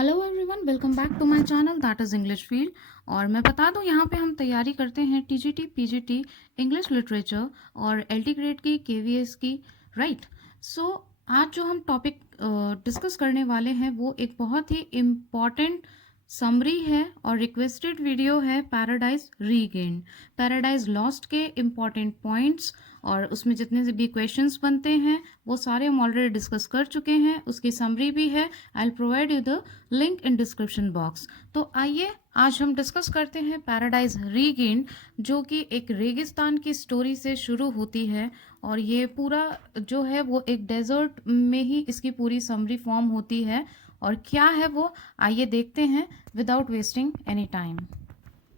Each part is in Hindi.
Hello everyone, welcome back to my channel that is English field. और मैं बता दूं, यहाँ पे हम तैयारी करते हैं टीजीटी पीजीटी इंग्लिश लिटरेचर और एलटी ग्रेड की केवीएस की। राइट। सो आज जो हम टॉपिक डिस्कस करने वाले हैं वो एक बहुत ही इम्पॉर्टेंट समरी है और रिक्वेस्टेड वीडियो है, पैराडाइज रीगेन्ड, पैराडाइज लॉस्ट के इम्पॉर्टेंट पॉइंट्स और उसमें जितने से भी क्वेश्चंस बनते हैं वो सारे हम ऑलरेडी डिस्कस कर चुके हैं। उसकी समरी भी है। I will provide you the link in description box. तो आइए आज हम डिस्कस करते हैं पैराडाइज रीगेन्ड, जो कि एक रेगिस्तान की स्टोरी से शुरू होती है और ये पूरा जो है वो एक डेजर्ट में ही इसकी पूरी समरी फॉर्म होती है। और क्या है वो, आइए देखते हैं विदाउट वेस्टिंग एनी टाइम।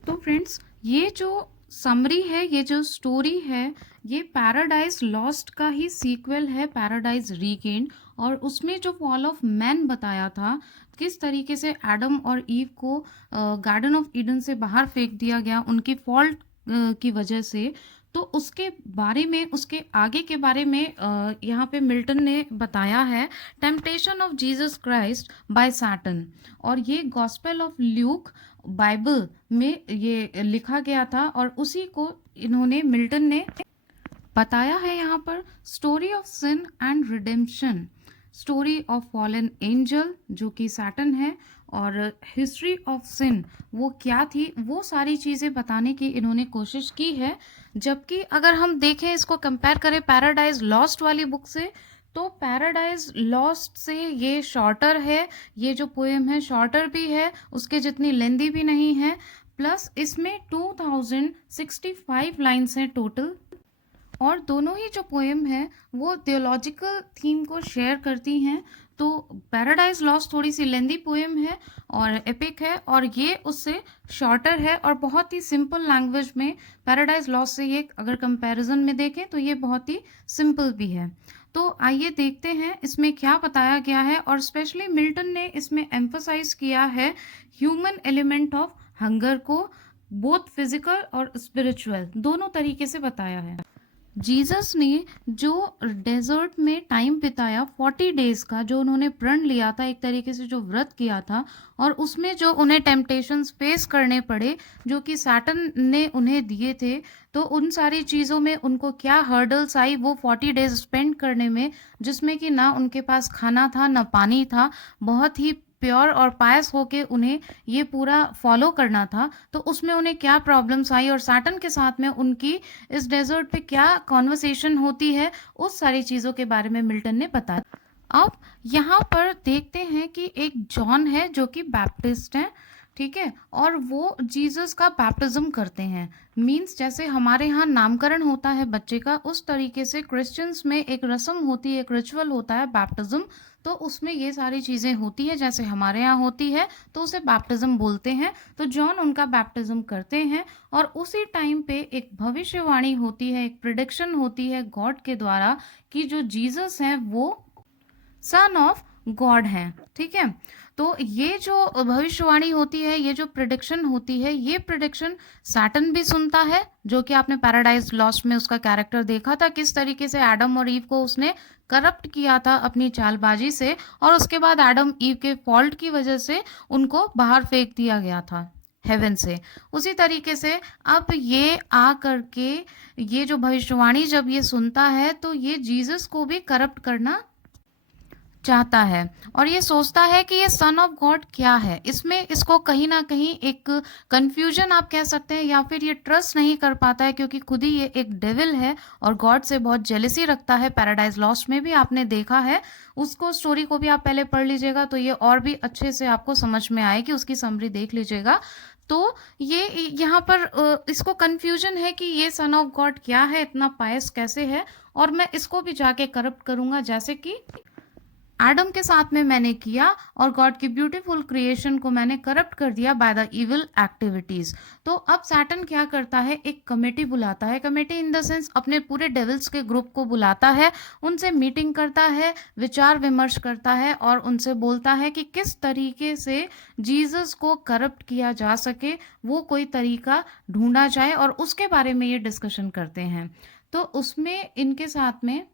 तो फ्रेंड्स, ये जो समरी है, ये जो स्टोरी है, ये पैराडाइज लॉस्ट का ही सीक्वल है, पैराडाइज रीगेन्ड। और उसमें जो फॉल ऑफ मैन बताया था, किस तरीके से एडम और ईव को गार्डन ऑफ ईडन से बाहर फेंक दिया गया उनकी फॉल्ट की वजह से, तो उसके बारे में, उसके आगे के बारे में यहाँ पे मिल्टन ने बताया है, temptation of Jesus Christ by Satan. और ये गॉस्पेल ऑफ ल्यूक बाइबल में ये लिखा गया था और उसी को इन्होंने, मिल्टन ने बताया है यहाँ पर। Story of sin and redemption, story of fallen angel जो कि सैटन है, और हिस्ट्री ऑफ सिन वो क्या थी, वो सारी चीज़ें बताने की इन्होंने कोशिश की है। जबकि अगर हम देखें, इसको कंपेयर करें पैराडाइज लॉस्ट वाली बुक से, तो पैराडाइज लॉस्ट से ये शॉर्टर है, ये जो पोएम है शॉर्टर भी है, उसके जितनी लेंदी भी नहीं है, प्लस इसमें 2065 लाइन्स हैं टोटल। और दोनों ही जो पोएम है वो थियोलॉजिकल थीम को शेयर करती हैं। तो पैराडाइज लॉस्ट थोड़ी सी लेंदी पोएम है और एपिक है, और ये उससे शॉर्टर है और बहुत ही सिंपल लैंग्वेज में। पैराडाइज लॉस्ट से ये अगर कंपैरिजन में देखें तो ये बहुत ही सिंपल भी है। तो आइए देखते हैं इसमें क्या बताया गया है। और स्पेशली मिल्टन ने इसमें एम्फसाइज किया है ह्यूमन एलिमेंट ऑफ हंगर को, बोथ फिजिकल और स्पिरिचुअल दोनों तरीके से बताया है। जीसस ने जो डेजर्ट में टाइम बिताया 40 डेज का, जो उन्होंने प्रण लिया था, एक तरीके से जो व्रत किया था, और उसमें जो उन्हें टेम्पटेशंस फेस करने पड़े जो कि सैटन ने उन्हें दिए थे, तो उन सारी चीज़ों में उनको क्या हर्डल्स आई वो 40 डेज स्पेंड करने में, जिसमें कि ना उनके पास खाना था ना पानी था, बहुत ही प्योर और पायस होके उन्हें ये पूरा फॉलो करना था। तो उसमें उन्हें क्या प्रॉब्लम्स आई और सैटन के साथ में उनकी इस डेजर्ट पे क्या कॉन्वर्सेशन होती है, उस सारी चीज़ों के बारे में मिल्टन ने बताया। अब यहाँ पर देखते हैं कि एक जॉन है जो कि बैप्टिस्ट है, ठीक है, और वो जीसस का बैप्टिज्म करते हैं। मींस जैसे हमारे यहाँ नामकरण होता है बच्चे का, उस तरीके से क्रिश्चियंस में एक रस्म होती है, एक रिचुअल होता है बैप्टिज्म। तो उसमें ये सारी चीज़ें होती है जैसे हमारे यहाँ होती है, तो उसे बैप्टिज्म बोलते हैं। तो जॉन उनका बैप्टिज्म करते हैं और उसी टाइम पे एक भविष्यवाणी होती है, एक प्रिडिक्शन होती है गॉड के द्वारा कि जो जीसस हैं वो सन ऑफ गॉड हैं, ठीक है। तो ये जो भविष्यवाणी होती है, ये जो प्रिडिक्शन होती है, ये प्रिडिक्शन सैटन भी सुनता है, जो कि आपने पैराडाइज लॉस्ट में उसका कैरेक्टर देखा था, किस तरीके से एडम और ईव को उसने करप्ट किया था अपनी चालबाजी से, और उसके बाद एडम ईव के फॉल्ट की वजह से उनको बाहर फेंक दिया गया था हेवन से। उसी तरीके से अब ये आ करके, ये जो भविष्यवाणी जब ये सुनता है, तो ये जीसस को भी करप्ट करना चाहता है और ये सोचता है कि ये सन ऑफ गॉड क्या है। इसमें इसको कहीं ना कहीं एक कंफ्यूजन आप कह सकते हैं, या फिर ये ट्रस्ट नहीं कर पाता है क्योंकि खुद ही ये एक डेविल है और गॉड से बहुत जेलसी रखता है। पैराडाइज लॉस्ट में भी आपने देखा है उसको, स्टोरी को भी आप पहले पढ़ लीजिएगा तो ये और भी अच्छे से आपको समझ में आएगी, उसकी समरी देख लीजिएगा। तो ये यहाँ पर इसको कंफ्यूजन है कि ये सन ऑफ गॉड क्या है, इतना पायस कैसे है, और मैं इसको भी जाके करप्ट करूंगा जैसे कि एडम के साथ में मैंने किया, और गॉड की ब्यूटीफुल क्रिएशन को मैंने करप्ट कर दिया बाय द इविल एक्टिविटीज। तो अब सैटन क्या करता है, एक कमेटी बुलाता है, कमेटी इन द सेंस अपने पूरे डेविल्स के ग्रुप को बुलाता है, उनसे मीटिंग करता है, विचार विमर्श करता है और उनसे बोलता है कि किस तरीके से जीसस को करप्ट किया जा सके, वो कोई तरीका ढूंढा जाए, और उसके बारे में ये डिस्कशन करते हैं। तो उसमें इनके साथ में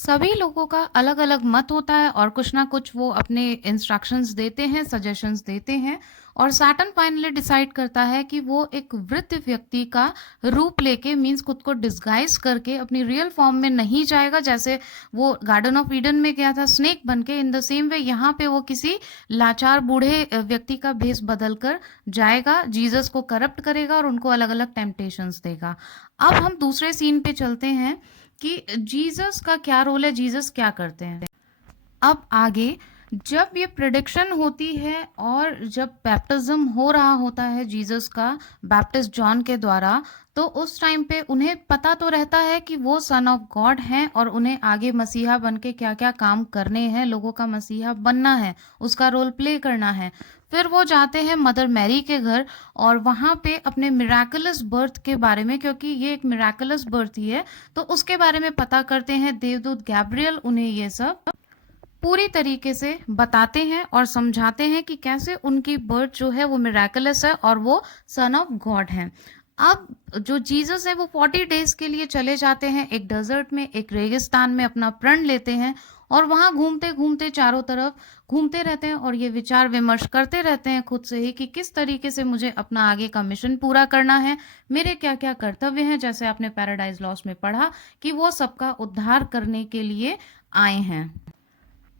सभी लोगों का अलग-अलग मत होता है और कुछ ना कुछ वो अपने इंस्ट्रक्शंस देते हैं, सजेशंस देते हैं और सैटर्न फाइनली डिसाइड करता है कि वो एक वृद्ध व्यक्ति का रूप लेके मीन्स खुद को डिस्गाइज़ करके अपनी रियल फॉर्म में नहीं जाएगा, जैसे वो गार्डन ऑफ ईडन में गया था स्नेक बन के, इन द सेम वे यहाँ पे वो किसी लाचार बूढ़े व्यक्ति का भेष बदल कर जाएगा, जीसस को करप्ट करेगा और उनको अलग-अलग टेम्पटेशंस देगा। अब हम दूसरे सीन पे चलते हैं कि जीसस का क्या रोल है, जीसस क्या करते हैं। अब आगे जब ये प्रिडिक्शन होती है और जब बैप्टिज्म हो रहा होता है जीसस का बैप्टिस्ट जॉन के द्वारा, तो उस टाइम पे उन्हें पता तो रहता है कि वो सन ऑफ गॉड हैं और उन्हें आगे मसीहा बन के क्या क्या काम करने हैं, लोगों का मसीहा बनना है, उसका रोल प्ले करना है। फिर वो जाते हैं मदर मैरी के घर और वहाँ पे अपने मिराकुलस बर्थ के बारे में, क्योंकि ये एक मिराकुलस बर्थ ही है, तो उसके बारे में पता करते हैं। देवदूत गैब्रियल उन्हें ये सब पूरी तरीके से बताते हैं और समझाते हैं कि कैसे उनकी बर्थ जो है वो मिराकुलस है और वो सन ऑफ गॉड हैं। अब जो जीसस है वो 40 डेज के लिए चले जाते हैं एक डेजर्ट में, एक रेगिस्तान में अपना प्रण लेते हैं और वहाँ घूमते घूमते चारों तरफ घूमते रहते हैं और ये विचार विमर्श करते रहते हैं खुद से ही कि किस तरीके से मुझे अपना आगे का मिशन पूरा करना है, मेरे क्या क्या कर्तव्य हैं, जैसे आपने पैराडाइज लॉस्ट में पढ़ा कि वो सबका उद्धार करने के लिए आए हैं।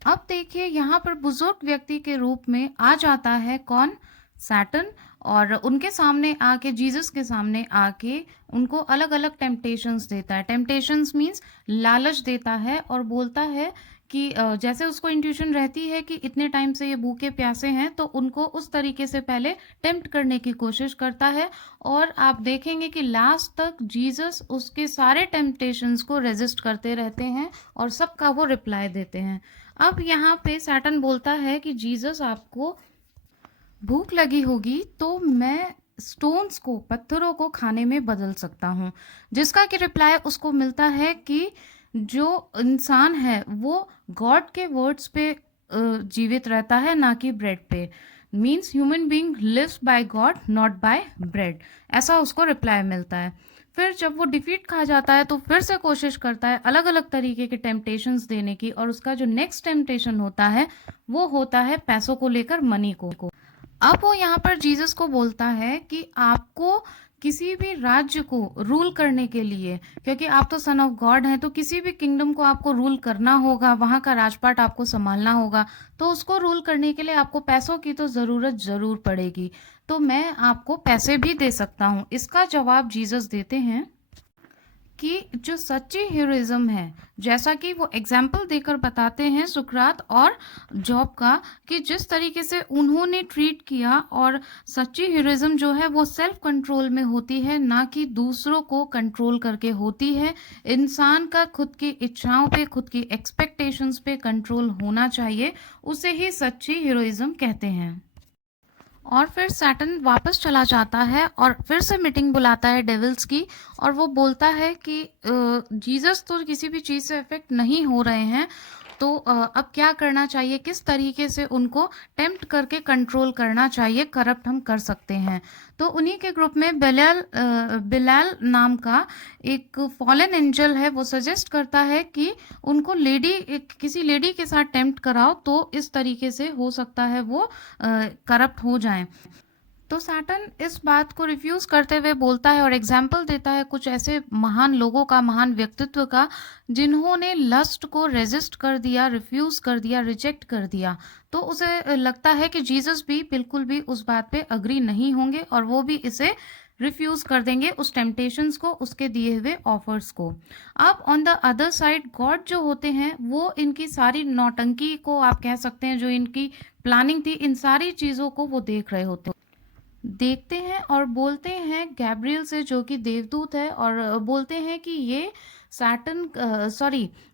अब देखिए यहाँ पर बुजुर्ग व्यक्ति के रूप में आ जाता है कौन, सैटर्न, और उनके सामने आके, जीसस के सामने आके उनको अलग अलग टेम्पटेशंस देता है। टेम्पटेशंस मीन्स लालच देता है और बोलता है कि जैसे उसको इंट्यूशन रहती है कि इतने टाइम से ये भूखे प्यासे हैं, तो उनको उस तरीके से पहले टेम्प्ट करने की कोशिश करता है और आप देखेंगे कि लास्ट तक जीसस उसके सारे टेम्पटेशंस को रेजिस्ट करते रहते हैं और सबका वो रिप्लाई देते हैं। अब यहाँ पे सैटर्न बोलता है कि जीसस, आपको भूख लगी होगी तो मैं स्टोन्स को, पत्थरों को खाने में बदल सकता हूँ, जिसका कि रिप्लाई उसको मिलता है कि जो इंसान है वो गॉड के वर्ड्स पे जीवित रहता है, ना कि ब्रेड पे। Means human being lives by God not by bread, ऐसा उसको रिप्लाई मिलता है। फिर जब वो डिफीट खा जाता है तो फिर से कोशिश करता है अलग अलग तरीके के टेम्पटेशंस देने की, और उसका जो नेक्स्ट टेम्पटेशन होता है वो होता है पैसों को लेकर, मनी को। अब वो यहाँ पर जीसस को बोलता है कि आपको किसी भी राज्य को रूल करने के लिए, क्योंकि आप तो सन ऑफ गॉड हैं, तो किसी भी किंगडम को आपको रूल करना होगा, वहाँ का राजपाट आपको संभालना होगा, तो उसको रूल करने के लिए आपको पैसों की तो ज़रूरत ज़रूर पड़ेगी, तो मैं आपको पैसे भी दे सकता हूँ। इसका जवाब जीसस देते हैं कि जो सच्ची हीरोइज्म है, जैसा कि वो एग्जाम्पल देकर बताते हैं सुकरात और जॉब का, कि जिस तरीके से उन्होंने ट्रीट किया, और सच्ची हीरोइज्म जो है वो सेल्फ कंट्रोल में होती है, ना कि दूसरों को कंट्रोल करके होती है। इंसान का खुद की इच्छाओं पे, खुद की एक्सपेक्टेशंस पे कंट्रोल होना चाहिए, उसे ही सच्ची हीरोइज्म कहते हैं। और फिर सैटर्न वापस चला जाता है और फिर से मीटिंग बुलाता है डेविल्स की, और वो बोलता है कि जीसस तो किसी भी चीज़ से अफेक्ट नहीं हो रहे हैं, तो अब क्या करना चाहिए, किस तरीके से उनको टेम्प्ट करके कंट्रोल करना चाहिए, करप्ट हम कर सकते हैं। तो उन्हीं के ग्रुप में बिलाल नाम का एक फॉलन एंजल है, वो सजेस्ट करता है कि उनको किसी लेडी के साथ टेम्प्ट कराओ, तो इस तरीके से हो सकता है वो करप्ट हो जाएं। तो सैटर्न इस बात को रिफ्यूज़ करते हुए बोलता है और एग्जाम्पल देता है कुछ ऐसे महान लोगों का, महान व्यक्तित्व का, जिन्होंने लस्ट को रेजिस्ट कर दिया, रिफ्यूज़ कर दिया, रिजेक्ट कर दिया। तो उसे लगता है कि जीसस भी बिल्कुल भी उस बात पे अग्री नहीं होंगे और वो भी इसे रिफ्यूज़ कर देंगे, उस टेम्पटेशंस को, उसके दिए हुए ऑफर्स को। अब on the other side God जो होते हैं, वो इनकी सारी नौटंकी को, आप कह सकते हैं जो इनकी प्लानिंग थी, इन सारी चीज़ों को वो देख रहे होते, देखते हैं और बोलते हैं गैब्रियल से, जो कि देवदूत है, और बोलते हैं कि ये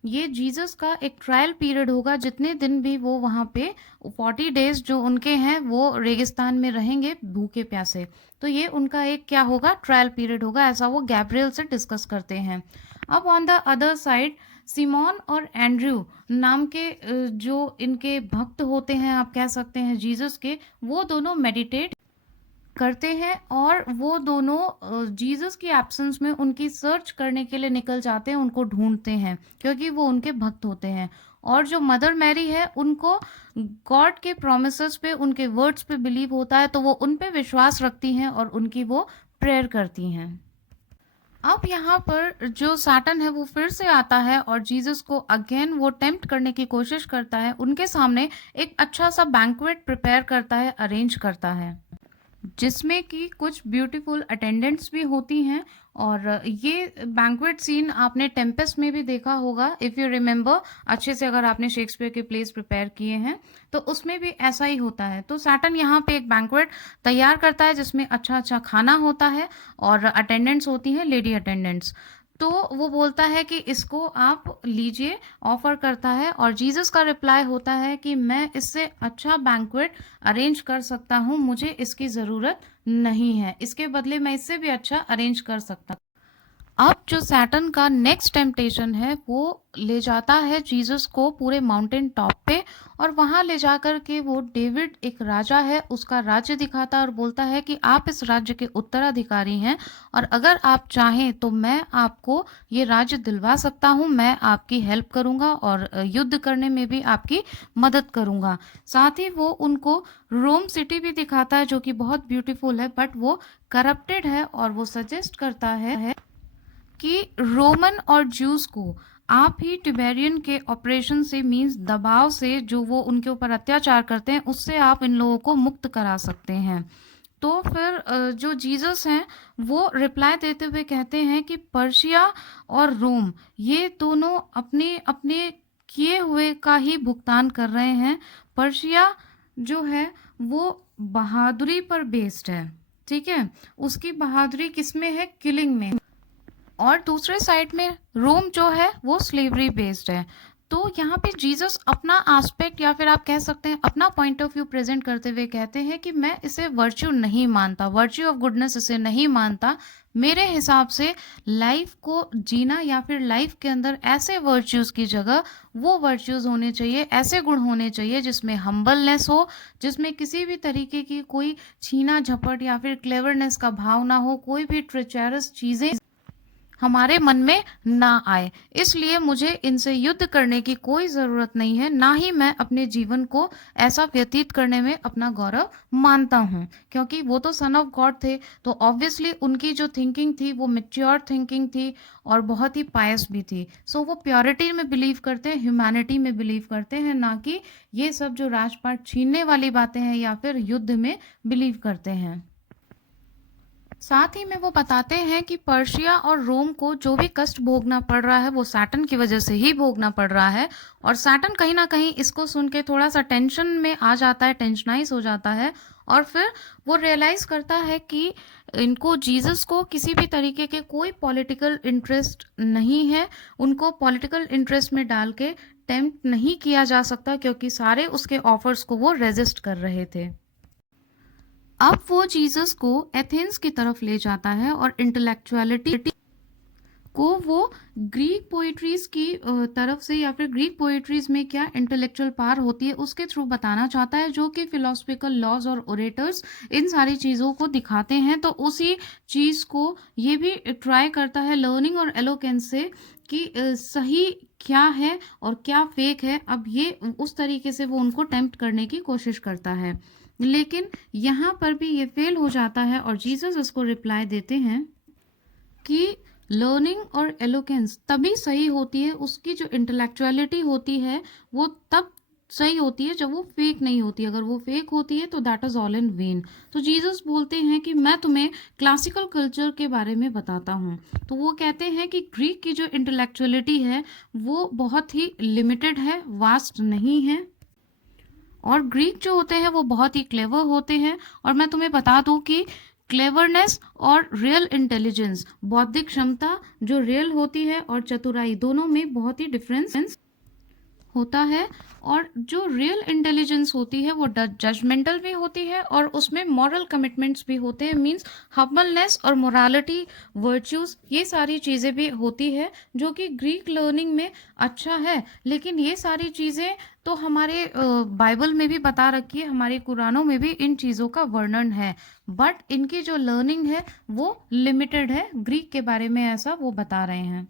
ये जीसस का एक ट्रायल पीरियड होगा, जितने दिन भी वो वहाँ पे 40 डेज जो उनके हैं वो रेगिस्तान में रहेंगे भूखे प्यासे, तो ये उनका एक क्या होगा, ट्रायल पीरियड होगा, ऐसा वो गैब्रियल से डिस्कस करते हैं। अब on the other side Simon और एंड्रयू नाम के जो इनके भक्त होते हैं, आप कह सकते हैं जीसस के, वो दोनों मेडिटेट करते हैं और वो दोनों जीसस की एब्सेंस में उनकी सर्च करने के लिए निकल जाते हैं, उनको ढूंढते हैं क्योंकि वो उनके भक्त होते हैं। और जो मदर मैरी है उनको गॉड के प्रोमिसेस पे, उनके वर्ड्स पे बिलीव होता है, तो वो उन पे विश्वास रखती हैं और उनकी वो प्रेयर करती हैं। अब यहाँ पर जो सैटन है वो फिर से आता है और जीसस को अगेन वो टेम्प्ट करने की कोशिश करता है, उनके सामने एक अच्छा सा बैंक्वेट प्रिपेयर करता है, अरेंज करता है, जिसमें कि कुछ ब्यूटीफुल अटेंडेंट्स भी होती हैं। और ये बैंक्वेट सीन आपने टेम्पेस्ट में भी देखा होगा, इफ़ यू रिमेंबर अच्छे से, अगर आपने शेक्सपियर के प्लेस प्रिपेयर किए हैं तो उसमें भी ऐसा ही होता है। तो सैटन यहाँ पे एक बैंक्वेट तैयार करता है जिसमें अच्छा अच्छा खाना होता है और अटेंडेंट्स होती हैं, लेडी अटेंडेंट्स। तो वो बोलता है कि इसको आप लीजिए, ऑफर करता है, और जीसस का रिप्लाई होता है कि मैं इससे अच्छा बैंक्वेट अरेंज कर सकता हूँ, मुझे इसकी ज़रूरत नहीं है, इसके बदले मैं इससे भी अच्छा अरेंज कर सकता हूँ। अब जो सैटन का नेक्स्ट टेम्पटेशन है वो ले जाता है जीसस को पूरे माउंटेन टॉप पे, और वहाँ ले जाकर के वो डेविड एक राजा है उसका राज्य दिखाता है और बोलता है कि आप इस राज्य के उत्तराधिकारी हैं और अगर आप चाहें तो मैं आपको ये राज्य दिलवा सकता हूँ, मैं आपकी हेल्प करूँगा और युद्ध करने में भी आपकी मदद करूँगा। साथ ही वो उनको रोम सिटी भी दिखाता है जो कि बहुत ब्यूटीफुल है, बट वो करप्टेड है, और वो सजेस्ट करता है कि रोमन और ज्यूज को आप ही टिबेरियन के ऑपरेशन से, मींस दबाव से, जो वो उनके ऊपर अत्याचार करते हैं उससे आप इन लोगों को मुक्त करा सकते हैं। तो फिर जो जीसस हैं वो रिप्लाई देते हुए कहते हैं कि पर्शिया और रोम ये दोनों अपने अपने किए हुए का ही भुगतान कर रहे हैं। पर्शिया जो है वो बहादुरी पर बेस्ड है, ठीक है, उसकी बहादुरी किसमें है? किलिंग में। और दूसरे साइड में रोम जो है वो स्लेवरी बेस्ड है। तो यहाँ पे जीसस अपना एस्पेक्ट, या फिर आप कह सकते हैं अपना पॉइंट ऑफ व्यू प्रेजेंट करते हुए कहते हैं कि मैं इसे वर्च्यू नहीं मानता, वर्च्यू ऑफ गुडनेस इसे नहीं मानता। मेरे हिसाब से लाइफ को जीना या फिर लाइफ के अंदर ऐसे वर्च्यूज़ की जगह वो वर्च्यूज़ होने चाहिए, ऐसे गुण होने चाहिए जिसमें हम्बलनेस हो, जिसमें किसी भी तरीके की कोई छीना झपट या फिर क्लेवरनेस का भाव ना हो, कोई भी ट्रेचरस चीज़ें हमारे मन में ना आए। इसलिए मुझे इनसे युद्ध करने की कोई ज़रूरत नहीं है, ना ही मैं अपने जीवन को ऐसा व्यतीत करने में अपना गौरव मानता हूँ, क्योंकि वो तो सन ऑफ गॉड थे, तो ऑब्वियसली उनकी जो थिंकिंग थी वो मैच्योर थिंकिंग थी और बहुत ही पायस भी थी। सो वो प्योरिटी में बिलीव करते हैं, ह्यूमैनिटी में बिलीव करते हैं, ना कि ये सब जो राजपाट छीनने वाली बातें हैं या फिर युद्ध में बिलीव करते हैं। साथ ही में वो बताते हैं कि पर्शिया और रोम को जो भी कष्ट भोगना पड़ रहा है वो सैटन की वजह से ही भोगना पड़ रहा है, और सैटन कहीं ना कहीं इसको सुन के थोड़ा सा टेंशन में आ जाता है, टेंशनाइज हो जाता है, और फिर वो रियलाइज करता है कि इनको, जीसस को किसी भी तरीके के कोई पॉलिटिकल इंटरेस्ट नहीं है, उनको पॉलिटिकल इंटरेस्ट में डाल के टेम्प्ट नहीं किया जा सकता, क्योंकि सारे उसके ऑफर्स को वो रेजिस्ट कर रहे थे। अब वो जीसस को एथेंस की तरफ ले जाता है और इंटेलेक्चुअलिटी को वो ग्रीक पोइट्रीज की तरफ से, या फिर ग्रीक पोइट्रीज में क्या इंटेलेक्चुअल पावर होती है उसके थ्रू बताना चाहता है, जो कि फिलोसफिकल लॉज और ओरेटर्स इन सारी चीज़ों को दिखाते हैं। तो उसी चीज़ को ये भी ट्राई करता है लर्निंग और एलोकेंस से कि सही क्या है और क्या फेक है। अब ये उस तरीके से वो उनको टेम्प्ट करने की कोशिश करता है, लेकिन यहाँ पर भी ये फेल हो जाता है और जीसस उसको रिप्लाई देते हैं कि लर्निंग और एलोकेंस तभी सही होती है, उसकी जो इंटेलेक्चुअलिटी होती है वो तब सही होती है जब वो फेक नहीं होती। अगर वो फेक होती है तो that is all in when. तो जीसस बोलते हैं कि मैं तुम्हें क्लासिकल कल्चर के बारे में बताता हूँ। तो वो कहते हैं कि ग्रीक की जो इंटेलेक्चुअलिटी है वो बहुत ही लिमिटेड है, वास्ट नहीं है, और ग्रीक जो होते हैं वो बहुत ही क्लेवर होते हैं। और मैं तुम्हें बता दूं कि क्लेवरनेस और रियल इंटेलिजेंस, बौद्धिक क्षमता जो रियल होती है और चतुराई, दोनों में बहुत ही डिफरेंस होता है। और जो रियल इंटेलिजेंस होती है वो जजमेंटल भी होती है और उसमें मॉरल कमिटमेंट्स भी होते हैं, मींस हम्बलनेस और मोरालिटी, वर्च्यूज़, ये सारी चीज़ें भी होती है, जो कि ग्रीक लर्निंग में अच्छा है। लेकिन ये सारी चीज़ें तो हमारे बाइबल में भी बता रखी है, हमारे कुरानों में भी इन चीज़ों का वर्णन है, बट इनकी जो लर्निंग है वो लिमिटेड है। ग्रीक के बारे में ऐसा वो बता रहे हैं।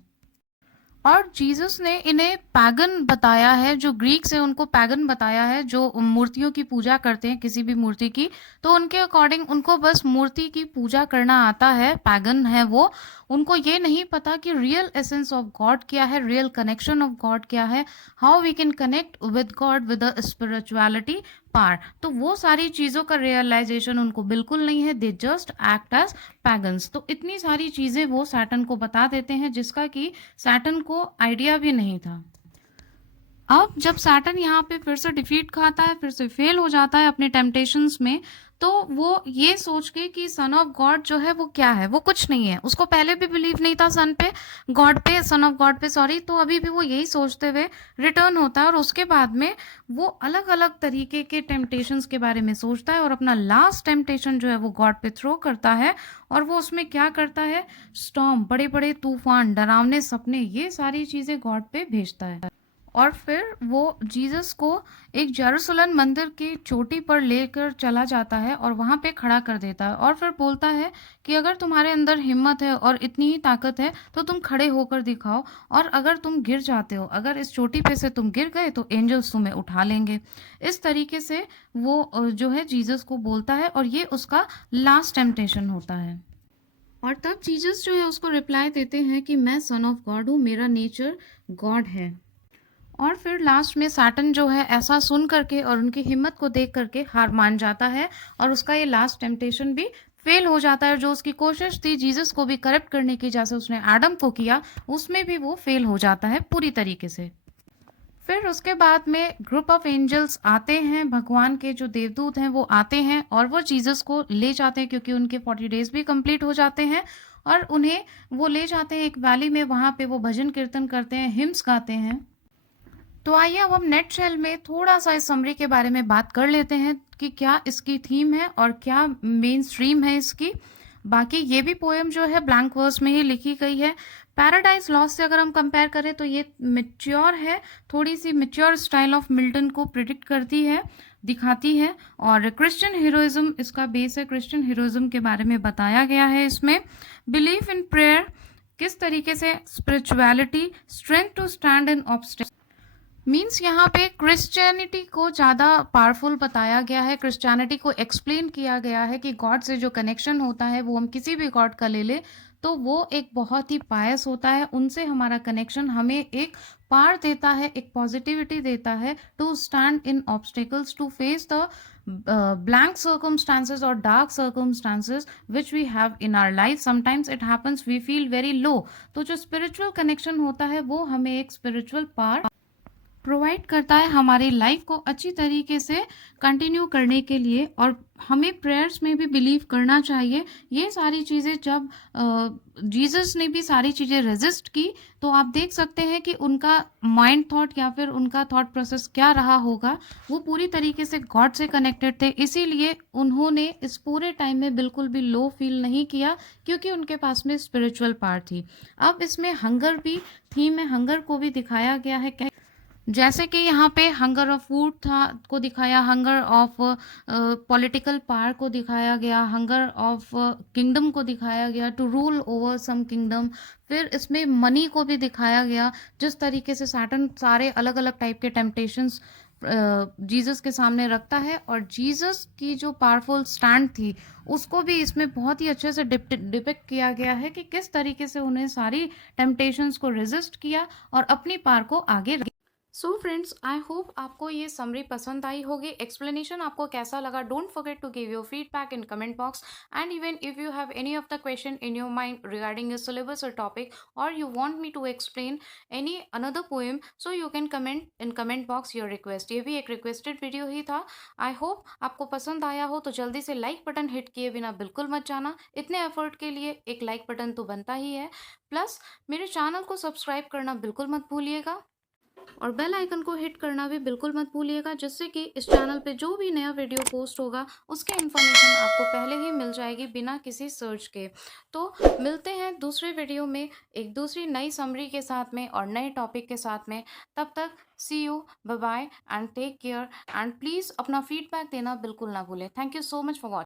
और जीसस ने इन्हें पैगन बताया है, जो ग्रीक्स है उनको पैगन बताया है, जो मूर्तियों की पूजा करते हैं किसी भी मूर्ति की, तो उनके अकॉर्डिंग उनको बस मूर्ति की पूजा करना आता है, पैगन है वो। उनको ये नहीं पता कि रियल एसेंस ऑफ गॉड क्या है, रियल कनेक्शन ऑफ गॉड क्या है, how we can connect with God with a spirituality पार। तो वो सारी चीज़ों का रियलाइजेशन उनको बिल्कुल नहीं है, दे जस्ट एक्ट एज पैगन्स। तो इतनी सारी चीज़ें वो सैटर्न को बता देते हैं जिसका कि सैटर्न को आइडिया भी नहीं था। अब जब सैटर्न यहाँ पे फिर से डिफीट खाता है, फिर से फेल हो जाता है अपने टेम्पटेशंस में, तो वो ये सोच के कि सन ऑफ गॉड जो है वो क्या है, वो कुछ नहीं है। उसको पहले भी बिलीव नहीं था सन पे, गॉड पे, सन ऑफ गॉड पे सॉरी, तो अभी भी वो यही सोचते हुए रिटर्न होता है। और उसके बाद में वो अलग अलग तरीके के टेम्पटेशंस के बारे में सोचता है और अपना लास्ट टेम्पटेशन जो है वो गॉड पे थ्रो करता है। और वो उसमें क्या करता है, स्टॉर्म, बड़े बड़े तूफान, डरावने सपने, ये सारी चीज़ें गॉड पे भेजता है। और फिर वो जीसस को एक जेरूसलम मंदिर की चोटी पर लेकर चला जाता है और वहाँ पे खड़ा कर देता है और फिर बोलता है कि अगर तुम्हारे अंदर हिम्मत है और इतनी ही ताकत है तो तुम खड़े होकर दिखाओ, और अगर तुम गिर जाते हो, अगर इस चोटी पे से तुम गिर गए तो एंजल्स तुम्हें उठा लेंगे। इस तरीके से वो जो है जीसस को बोलता है और ये उसका लास्ट टेम्पटेशन होता है। और तब जीसस जो है उसको रिप्लाई देते हैं कि मैं सन ऑफ गॉड हूँ, मेरा नेचर गॉड है। और फिर लास्ट में सैटर्न जो है ऐसा सुन करके और उनकी हिम्मत को देख करके हार मान जाता है और उसका ये लास्ट टेम्पटेशन भी फेल हो जाता है। जो उसकी कोशिश थी जीसस को भी करप्ट करने की, जैसे उसने एडम को किया, उसमें भी वो फेल हो जाता है पूरी तरीके से। फिर उसके बाद में ग्रुप ऑफ एंजल्स आते हैं, भगवान के जो देवदूत हैं वो आते हैं और वो जीसस को ले जाते हैं, क्योंकि उनके 40 डेज भी कंप्लीट हो जाते हैं। और उन्हें वो ले जाते हैं एक वैली में, वहाँ पे वो भजन कीर्तन करते हैं, हिम्स गाते हैं। तो आइए अब हम नेट शेल में थोड़ा सा इस समरी के बारे में बात कर लेते हैं कि क्या इसकी थीम है और क्या मेन स्ट्रीम है इसकी। बाकी ये भी पोएम जो है ब्लैंक वर्स में ही लिखी गई है। पैराडाइज लॉस्ट से अगर हम कंपेयर करें तो ये मेच्योर है, थोड़ी सी मेच्योर स्टाइल ऑफ मिल्टन को प्रिडिक्ट करती है, दिखाती है। और क्रिश्चियन हीरोइज्म इसका बेस है, क्रिश्चियन हीरोइज्म के बारे में बताया गया है इसमें। बिलीफ इन प्रेयर, किस तरीके से spirituality, strength to stand in obstacles, means यहाँ पे क्रिश्चियनिटी को ज़्यादा पावरफुल बताया गया है, क्रिश्चियनिटी को एक्सप्लेन किया गया है कि गॉड से जो कनेक्शन होता है वो हम किसी भी गॉड का ले ले तो वो एक बहुत ही पायस होता है, उनसे हमारा कनेक्शन हमें एक पार देता है, एक पॉजिटिविटी देता है to stand in obstacles, to face the blank circumstances or dark circumstances which we have in our life. Sometimes it happens we feel very low, तो जो spiritual connection होता है वो हमें एक spiritual पार प्रोवाइड करता है हमारी लाइफ को अच्छी तरीके से कंटिन्यू करने के लिए। और हमें प्रेयर्स में भी बिलीव करना चाहिए। ये सारी चीज़ें जब जीसस ने भी सारी चीज़ें रेजिस्ट की, तो आप देख सकते हैं कि उनका माइंड थॉट या फिर उनका थॉट प्रोसेस क्या रहा होगा। वो पूरी तरीके से गॉड से कनेक्टेड थे, इसीलिए उन्होंने इस पूरे टाइम में बिल्कुल भी लो फील नहीं किया, क्योंकि उनके पास में स्पिरिचुअल पावर थी। अब इसमें हंगर भी थीम है, हंगर को भी दिखाया गया है। जैसे कि यहाँ पे हंगर ऑफ फूड था को दिखाया, हंगर ऑफ पॉलिटिकल पावर को दिखाया गया, हंगर ऑफ किंगडम को दिखाया गया, to rule over some kingdom. फिर इसमें मनी को भी दिखाया गया, जिस तरीके से सैटर्न सारे अलग अलग टाइप के टेम्पटेशंस जीसस के सामने रखता है, और जीसस की जो पावरफुल स्टैंड थी उसको भी इसमें बहुत ही अच्छे से डिपिक्ट किया गया है कि किस तरीके से उन्हें सारी टेम्पटेशंस को रेजिस्ट किया और अपनी पार को आगे। सो फ्रेंड्स, आई होप आपको ये समरी पसंद आई होगी। एक्सप्लेनेशन आपको कैसा लगा? Don't forget to give your feedback in comment box, and even if you have any of the question in your mind regarding your syllabus or topic, or you want me to explain any another poem, so you can comment in comment box your request। ये भी एक रिक्वेस्टेड वीडियो ही था। आई होप आपको पसंद आया हो, तो जल्दी से लाइक बटन हिट किए बिना बिल्कुल मत जाना। इतने एफर्ट के लिए एक लाइक बटन तो बनता ही है, प्लस मेरे चैनल को सब्सक्राइब करना बिल्कुल मत भूलिएगा। और बेल आइकन को हिट करना भी बिल्कुल मत भूलिएगा, जिससे कि इस चैनल पे जो भी नया वीडियो पोस्ट होगा उसकी इन्फॉर्मेशन आपको पहले ही मिल जाएगी बिना किसी सर्च के। तो मिलते हैं दूसरे वीडियो में एक दूसरी नई समरी के साथ में और नए टॉपिक के साथ में। तब तक see you, bye bye and take care, and please अपना फीडबैक देना बिल्कुल ना भूलें। Thank you so much for watching.